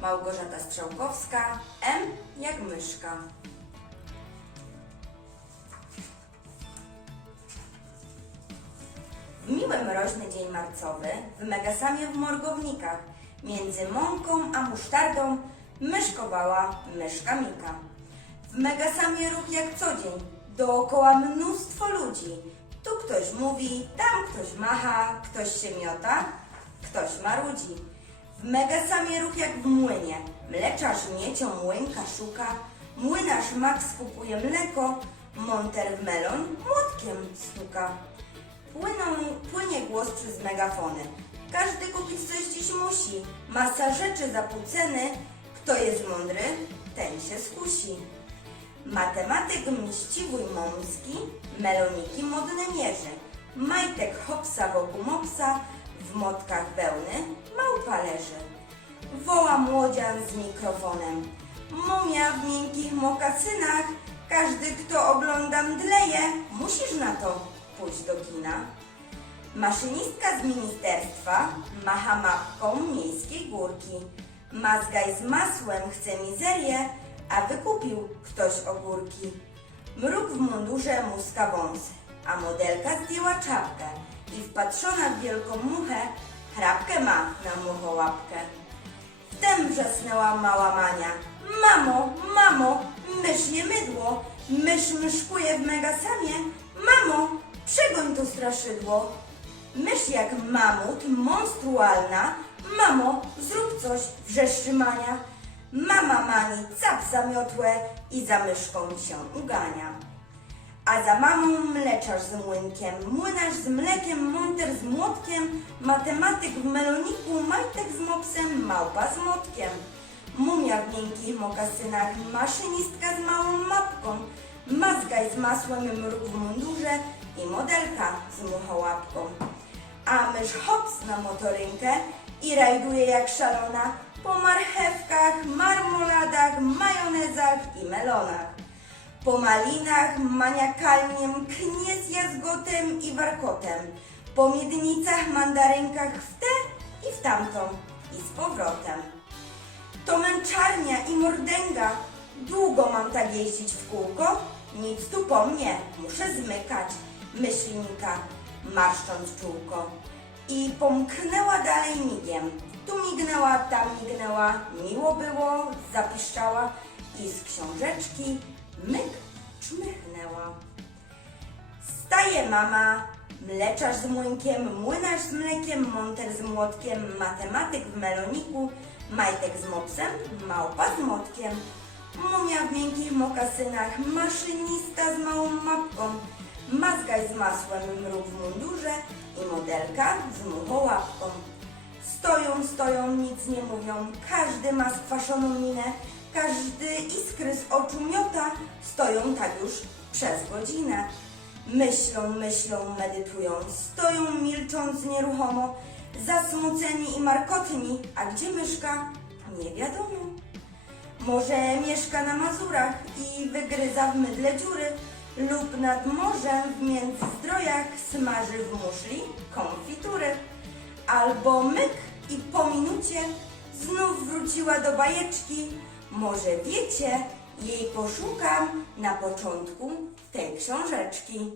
Małgorzata Strzałkowska, M jak myszka. W miły mroźny dzień marcowy w Megasamie w Morgownikach między mąką a musztardą myszkowała myszka Mika. W Megasamie ruch jak co dzień, dookoła mnóstwo ludzi. Tu ktoś mówi, tam ktoś macha, ktoś się miota, ktoś marudzi. W Megasamie ruch jak w młynie, mleczarz miecią młynka szuka, młynarz Max kupuje mleko, monter w melon młotkiem stuka. Płyną, płynie głos przez megafony. Każdy kupić coś dziś musi. Masa rzeczy za pół ceny. Kto jest mądry, ten się skusi. Matematyk mściwój mąski, meloniki modne mierzy. Majtek hopsa wokół mopsa, w motkach wełny małpa leży. Woła młodzian z mikrofonem. Mumia w miękkich mokasynach, każdy kto ogląda mdleje, musisz na to pójść do kina. Maszynistka z ministerstwa macha mapką miejskiej górki. Mazgaj z masłem chce mizerię, a wykupił ktoś ogórki. Mruk w mundurze muska wąs, a modelka zdjęła czapkę i wpatrzona w wielką muchę, chrapkę ma na muchołapkę. Wtem wrzasnęła mała Mania. Mamo, mamo, mysz nie mydło. Mysz myszkuje w megasamie. Mamo, przegoń to straszydło. Mysz jak mamut, monstrualna. Mamo, zrób coś, wrzeszczy Mania. Mama Mani cap zamiotłe i za myszką się ugania. A za mamą mleczarz z młynkiem, młynarz z mlekiem, monter z młotkiem, matematyk w meloniku, majtek z mopsem, małpa z młotkiem. Mumia w miękkich mokasynach, maszynistka z małą mapką, mazgaj z masłem, mruk w mundurze i modelka z muchołapką. A mysz hops na motorynkę i rajduje jak szalona po marchewkach, marmoladach, majonezach i melonach. Po malinach maniakalnie mknie z jazgotem i warkotem. Po miednicach, mandarynkach w tę i w tamtą i z powrotem. To męczarnia i mordęga. Długo mam tak jeździć w kółko? Nic tu po mnie, muszę zmykać, myśli Mika, marszcząc czółko. I pomknęła dalej migiem. Tu mignęła, tam mignęła, miło było, zapiszczała i z książeczki myk czmychnęła. Staje mama, mleczarz z młynkiem, młynarz z mlekiem, monter z młotkiem, matematyk w meloniku, majtek z mopsem, małpa z młotkiem, mumia w miękkich mokasynach, maszynista z małą mapką, mazgaj z masłem, mruk w mundurze i modelka z muchołapką. Stoją, stoją, nic nie mówią, każdy ma skwaszoną minę, każdy z oczu miota, stoją tak już przez godzinę. Myślą, myślą, medytują, stoją milcząc nieruchomo, zasmuceni i markotni, a gdzie myszka? Nie wiadomo. Może mieszka na Mazurach i wygryza w mydle dziury, lub nad morzem w Międzyzdrojach smaży w muszli konfitury. Albo myk i po minucie znów wróciła do bajeczki. Może wiecie, jej poszukam na początku tej książeczki.